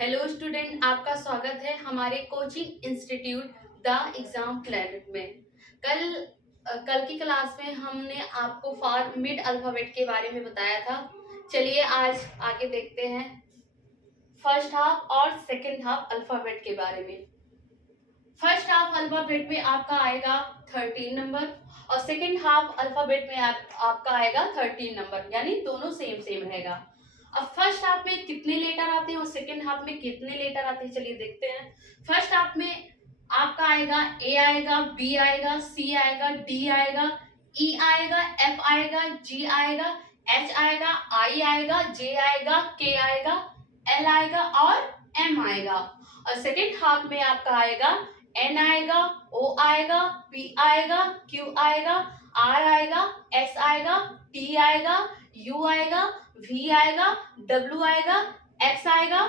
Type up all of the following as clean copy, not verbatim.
Hello student, आपका स्वागत है हमारे coaching institute the exam planet में। कल की क्लास में हमने आपको फॉर मिड अल्फाबेट के बारे में बताया था। चलिए आज आगे देखते हैं फर्स्ट हाफ और सेकंड हाफ अल्फाबेट के बारे में। फर्स्ट हाफ अल्फाबेट में आपका आएगा 13 नंबर और सेकंड हाफ अल्फाबेट में आपका आएगा 13 नंबर, यानी दोनों सेम सेम रहेगा। अब फर्स्ट हाफ में कितने लेटर आते हैं और सेकंड हाफ में कितने लेटर आते हैं, चलिए देखते हैं। फर्स्ट हाफ में आपका आएगा ए आएगा, बी आएगा, सी आएगा, डी आएगा, ई आएगा, एफ आएगा, जी आएगा, एच आएगा, आई आएगा, जे आएगा, के आएगा, एल आएगा और एम आएगा। और सेकंड हाफ में आपका आएगा एन आएगा, ओ आएगा, पी आएगा, क्यू आएगा, आर आएगा, एस आएगा, टी आएगा, यू आएगा, वी आएगा, डब्ल्यू आएगा, एक्स आएगा,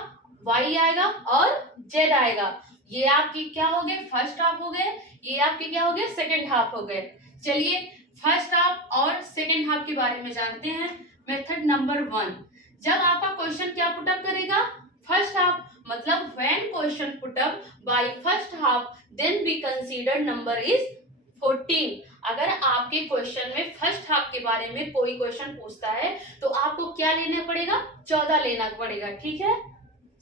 वाई आएगा और जेड आएगा। ये आपकी क्या हो गए, फर्स्ट हाफ हो गए। ये आपके क्या हो गए, सेकंड हाफ हो गए। चलिए फर्स्ट हाफ और सेकंड हाफ के बारे में जानते हैं। मेथड नंबर 1, जब आपका क्वेश्चन क्या पुटअप करेगा, फर्स्ट हाफ, मतलब when question put up by first half then we consider number is 14। अगर आपके क्वेश्चन में फर्स्ट हाफ के बारे में कोई क्वेश्चन पूछता है तो आपको क्या लेना पड़ेगा, 14 लेना पड़ेगा, ठीक है।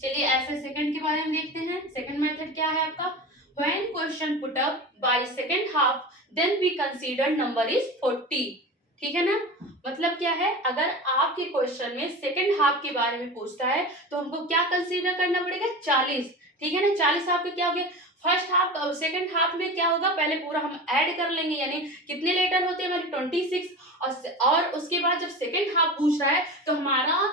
चलिए ऐसे सेकंड के बारे में देखते हैं। सेकंड मेथड क्या है आपका, when question put up by second half then we consider number is 40, ठीक है ना। मतलब क्या है, अगर आपके क्वेश्चन में सेकंड हाफ के बारे में पूछता है तो हमको क्या कंसीडर करना पड़ेगा, 40, ठीक है ना। 40 आपके क्या हो गया, फर्स्ट हाफ सेकंड हाफ में क्या होगा, पहले पूरा हम ऐड कर लेंगे, यानी कितने लेटर होते हैं हमारे 26। और उसके बाद जब सेकंड हाफ पूछ रहा है तो हमारा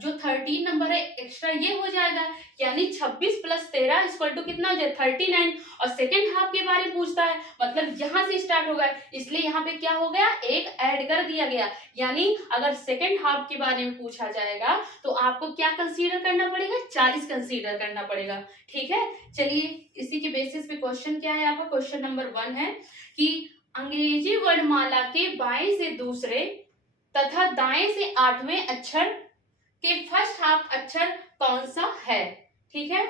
जो 13 नंबर है एक्स्ट्रा ये हो जाएगा, यानी 26 + 13 इक्वल टू कितना हो जाए, 39। और सेकंड हाफ के बारे में पूछता है, मतलब यहाँ से स्टार्ट होगा, इसलिए यहाँ पे क्या हो गया, एक ऐड कर दिया गया। यानी अगर सेकंड हाफ के बारे में पूछा जाएगा तो आपको क्या कंसीडर करना पड़ेगा, 40 कंसीडर करना पड़ेगा, ठीक है। चलिए इसी के बेसिस पे क्वेश्चन क्या है आपका, क्वेश्चन नंबर 1 है कि अंग्रेजी वर्णमाला के बाएं से दूसरे तथा दाएं से 8वें अक्षर के फर्स्ट हाफ अक्षर कौन सा है, ठीक है।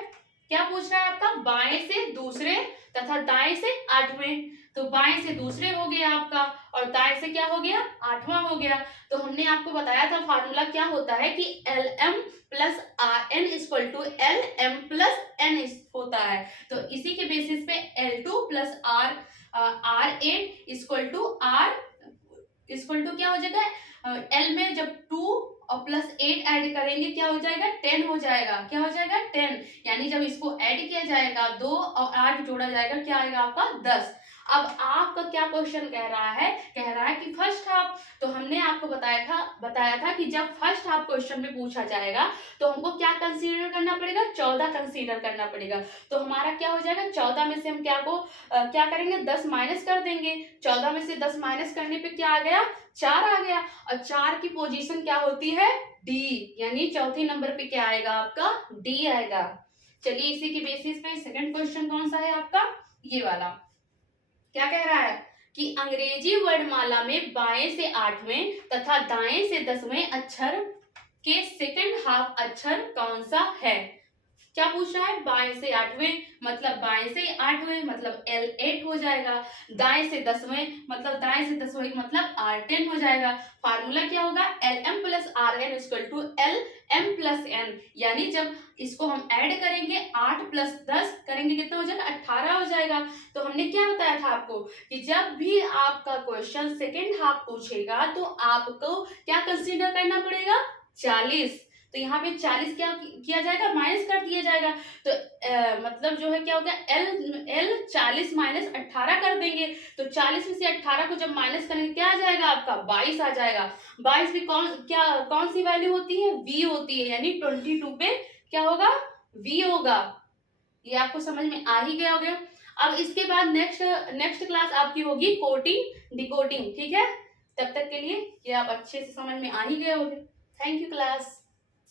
क्या पूछ रहा है आपका, बाएं से दूसरे तथा दाएं से 8वें। तो बाएं से दूसरे हो गया आपका और दाएं से क्या हो गया, 8वां हो गया। तो हमने आपको बताया था फार्मूला क्या होता है कि LM + RN = LM + N होता है। तो इसी के बेसिस पे L2 + R8 = क्या हो जाएगा, L में जब 2 और +8 ऐड करेंगे क्या हो जाएगा, 10 हो जाएगा। क्या हो जाएगा, 10। यानी जब इसको ऐड किया जाएगा 2 और 8 जोड़ा जाएगा, क्या आएगा आपका 10। अब आपका क्या क्वेश्चन कह रहा है, कह रहा है कि फर्स्ट हाफ, तो हमने आपको बताया था कि जब फर्स्ट हाफ क्वेश्चन में पूछा जाएगा तो हमको क्या कंसीडर करना पड़ेगा, 14 कंसीडर करना पड़ेगा। तो हमारा क्या हो जाएगा, 14 में से हम क्या करेंगे, 10 माइनस कर देंगे। 14 में से 10 माइनस करने पे क्या आ गया, 4 आ गया। और 4 की पोजीशन क्या होती है, डी, यानी चौथे नंबर पे क्या आएगा आपका, डी आएगा। चलिए इसी के बेसिस पे सेकंड क्वेश्चन कौन सा है आपका, ये वाला। क्या कह रहा है कि अंग्रेजी वर्णमाला में बाएं से 8वें तथा दाएं से 10वें अक्षर के सेकंड हाफ अक्षर कौन सा है। क्या पूछ रहा है, बाएं से 8वें, मतलब बाएं से 8वें मतलब L8 हो जाएगा। दाएं से 10वें, मतलब दाएं से 10वें मतलब R10 हो जाएगा। फार्मूला क्या होगा, LM + RN = LM + N। यानी जब इसको हम ऐड करेंगे 8 + 10 करेंगे कितना हो जाएगा, 18 हो जाएगा। तो हमने क्या बताया था आपको कि जब भी आपका क्वेश्चन सेकेंड हाफ पूछेगा तो आपको क्या कंसीडर करना पड़ेगा, 40। तो यहाँ पे 40 क्या किया जाएगा, माइनस कर दिया जाएगा। तो मतलब जो है क्या हो गया, L 40 - 18 कर देंगे। तो 40 में से 18 को जब माइनस करेंगे क्या आ जाएगा आपका, 22 आ जाएगा। 22 भी कौन सी वैल्यू होती है, V होती है, यानी 22 पे क्या होगा, V होगा। ये आपको समझ में आ ही गया होगा। अब इसके बाद नेक्स्ट क्लास आपकी होगी कोडिंग डिकोडिंग, ठीक है। तब तक के लिए ये आप अच्छे से समझ में आ ही गए होंगे। Thank you class.